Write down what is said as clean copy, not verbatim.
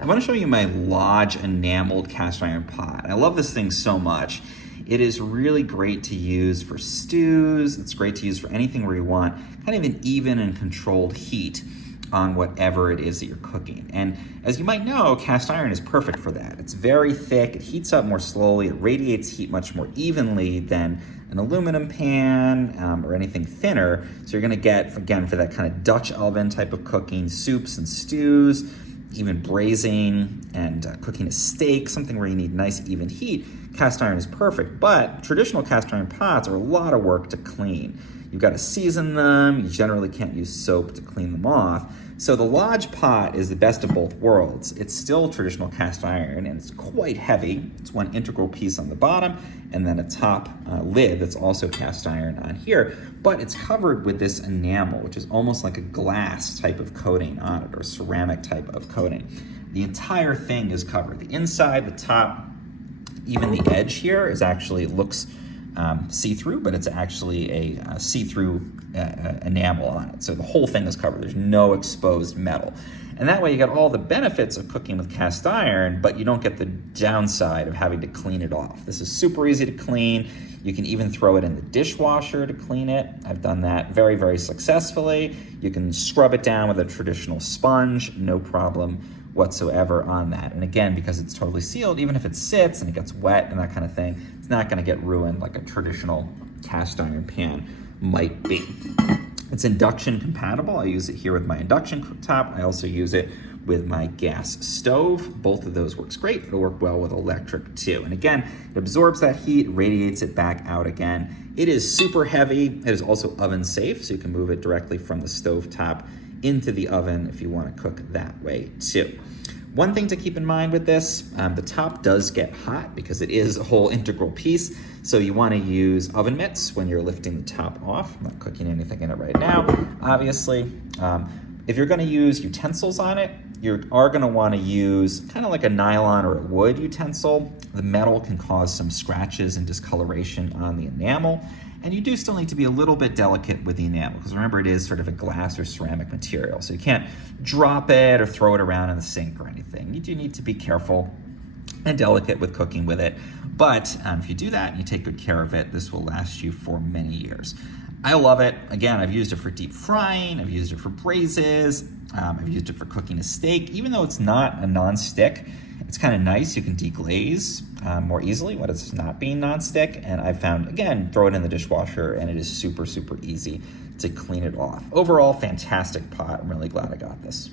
I want to show you my Lodge enameled cast iron pot. I love this thing so much. It is really great to use for stews. It's great to use for anything where you want kind of an even and controlled heat on whatever it is that you're cooking. And as you might know, cast iron is perfect for that. It's very thick, it heats up more slowly, it radiates heat much more evenly than an aluminum pan or anything thinner. So you're gonna get, again, for that kind of Dutch oven type of cooking, soups and stews, even braising and cooking a steak, something where you need nice even heat, cast iron is perfect. But traditional cast iron pots are a lot of work to clean. You've got to season them. You generally can't use soap to clean them off. So the Lodge pot is the best of both worlds. It's still traditional cast iron and it's quite heavy. It's one integral piece on the bottom and then a top lid that's also cast iron on here, but it's covered with this enamel, which is almost like a glass type of coating on it or ceramic type of coating. The entire thing is covered. The inside, the top, even the edge here is actually, it looks see-through, but it's actually a see-through enamel on it. So the whole thing is covered. There's no exposed metal. And that way you get all the benefits of cooking with cast iron, but you don't get the downside of having to clean it off. This is super easy to clean. You can even throw it in the dishwasher to clean it. I've done that very, very successfully. You can scrub it down with a traditional sponge, no problem whatsoever on that. And again, because it's totally sealed, even if it sits and it gets wet and that kind of thing, it's not gonna get ruined like a traditional cast iron pan might be. It's induction compatible. I use it here with my induction cooktop. I also use it with my gas stove. Both of those works great. It'll work well with electric too. And again, it absorbs that heat, radiates it back out again. It is super heavy. It is also oven safe, so you can move it directly from the stove top into the oven if you want to cook that way too. One thing to keep in mind with this, the top does get hot because it is a whole integral piece. So you want to use oven mitts when you're lifting the top off. I'm not cooking anything in it right now, obviously. If you're going to use utensils on it, you are going to want to use kind of like a nylon or a wood utensil. The metal can cause some scratches and discoloration on the enamel. And you do still need to be a little bit delicate with the enamel because remember, it is sort of a glass or ceramic material. So you can't drop it or throw it around in the sink or anything. You do need to be careful and delicate with cooking with it. But if you do that and you take good care of it, this will last you for many years. I love it. Again, I've used it for deep frying. I've used it for braises. I've used it for cooking a steak. Even though it's not a non-stick, it's kind of nice. You can deglaze more easily when it's not being non-stick. And I found, again, throw it in the dishwasher and it is super, super easy to clean it off. Overall, fantastic pot. I'm really glad I got this.